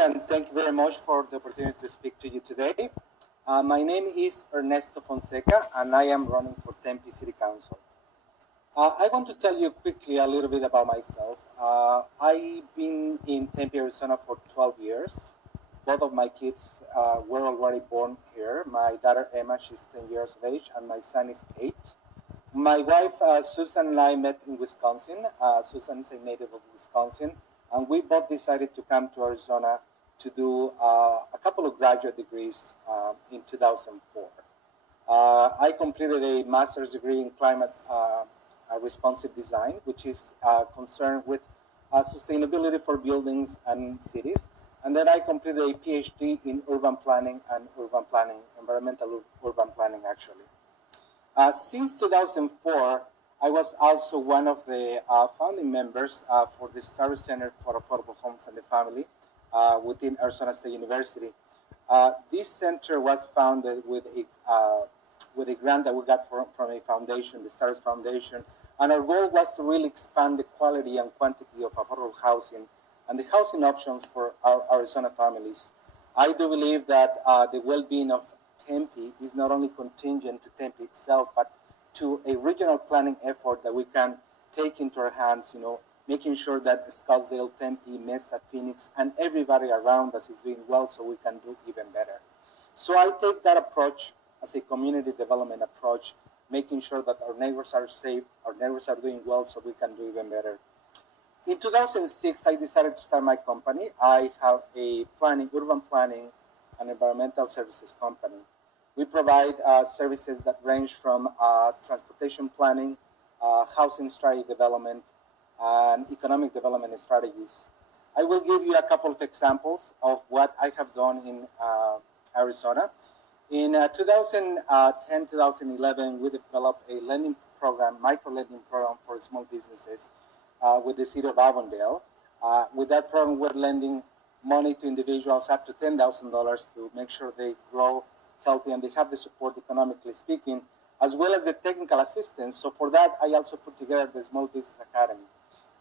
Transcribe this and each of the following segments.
and thank you very much for the opportunity to speak to you today. My name is Ernesto Fonseca, and I am running for Tempe City Council. I want to tell you quickly a little bit about myself. I've been in Tempe, Arizona for 12 years. Both of my kids were already born here. My daughter Emma, she's 10 years of age, and my son is 8. My wife Susan and I met in Wisconsin. Susan is a native of Wisconsin, and we both decided to come to Arizona to do a couple of graduate degrees in 2004. I completed a master's degree in climate responsive design, which is concerned with sustainability for buildings and cities. And then I completed a PhD in urban planning and environmental urban planning, actually. Since 2004, I was also one of the founding members for the Starry Center for Affordable Homes and the Family within Arizona State University. This center was founded with a grant that we got from a foundation, the Stars Foundation, and our goal was to really expand the quality and quantity of affordable housing and the housing options for our Arizona families. I do believe that the well-being of Tempe is not only contingent to Tempe itself, but to a regional planning effort that we can take into our hands, making sure that Scottsdale, Tempe, Mesa, Phoenix, and everybody around us is doing well so we can do even better. So I take that approach as a community development approach, making sure that our neighbors are safe, our neighbors are doing well so we can do even better. In 2006, I decided to start my company. I have a urban planning and environmental services company. We provide services that range from transportation planning, housing strategy development, and economic development strategies. I will give you a couple of examples of what I have done in Arizona. In 2010-2011, we developed a lending program, micro-lending program for small businesses with the city of Avondale. With that program, we're lending money to individuals up to $10,000 to make sure they grow healthy and they have the support, economically speaking, as well as the technical assistance. So for that, I also put together the Small Business Academy.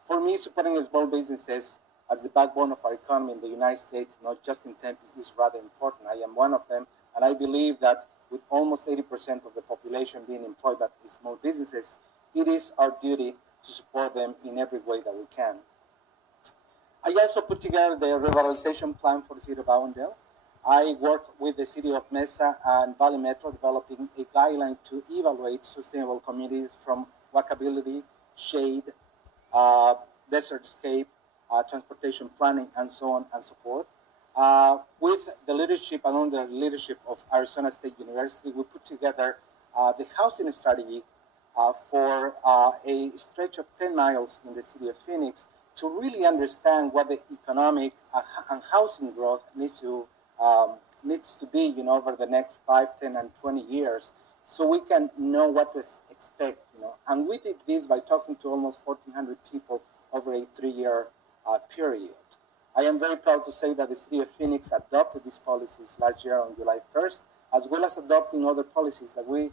For me, supporting small businesses as the backbone of our economy in the United States, not just in Tempe, is rather important. I am one of them, and I believe that with almost 80% of the population being employed by small businesses, it is our duty to support them in every way that we can. I also put together the revitalization plan for the city of Avondale. I work with the city of Mesa and Valley Metro developing a guideline to evaluate sustainable communities from walkability, shade, desertscape, transportation planning, and so on and so forth. With the leadership and under the leadership of Arizona State University, we put together the housing strategy for a stretch of 10 miles in the city of Phoenix to really understand what the economic and housing growth needs to be, over the next 5, 10, and 20 years, so we can know what to expect, And we did this by talking to almost 1,400 people over a 3-year period. I am very proud to say that the city of Phoenix adopted these policies last year on July 1st, as well as adopting other policies that we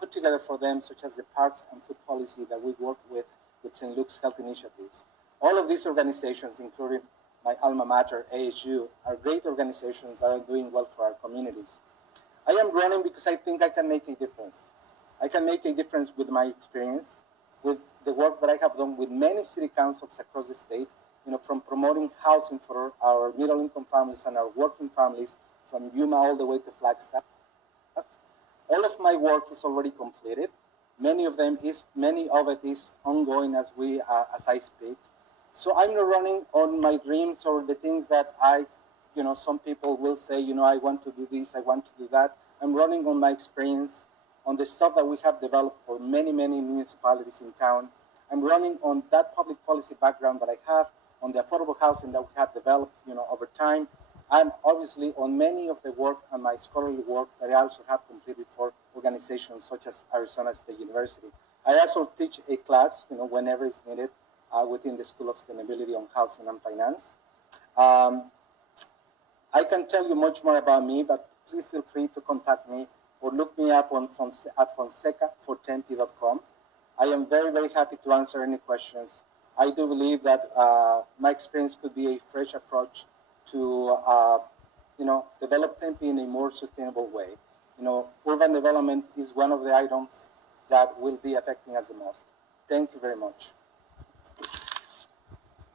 put together for them, such as the parks and food policy that we work with St. Luke's Health Initiatives. All of these organizations, including my alma mater, ASU, are great organizations that are doing well for our communities. I am running because I think I can make a difference. I can make a difference with my experience, with the work that I have done with many city councils across the state, from promoting housing for our middle-income families and our working families, from Yuma all the way to Flagstaff. All of my work is already completed. Many of it is ongoing as I speak. So I'm not running on my dreams or the things that some people will say, I want to do this, I want to do that. I'm running on my experience, on the stuff that we have developed for many, many municipalities in town. I'm running on that public policy background that I have, on the affordable housing that we have developed, over time, and obviously on many of the work and my scholarly work that I also have completed for organizations such as Arizona State University. I also teach a class, whenever it's needed, within the School of Sustainability on Housing and Finance. I can tell you much more about me, but please feel free to contact me or look me up at fonsecafortempe.com. I am very, very happy to answer any questions. I do believe that my experience could be a fresh approach to develop Tempe in a more sustainable way. Urban development is one of the items that will be affecting us the most. Thank you very much.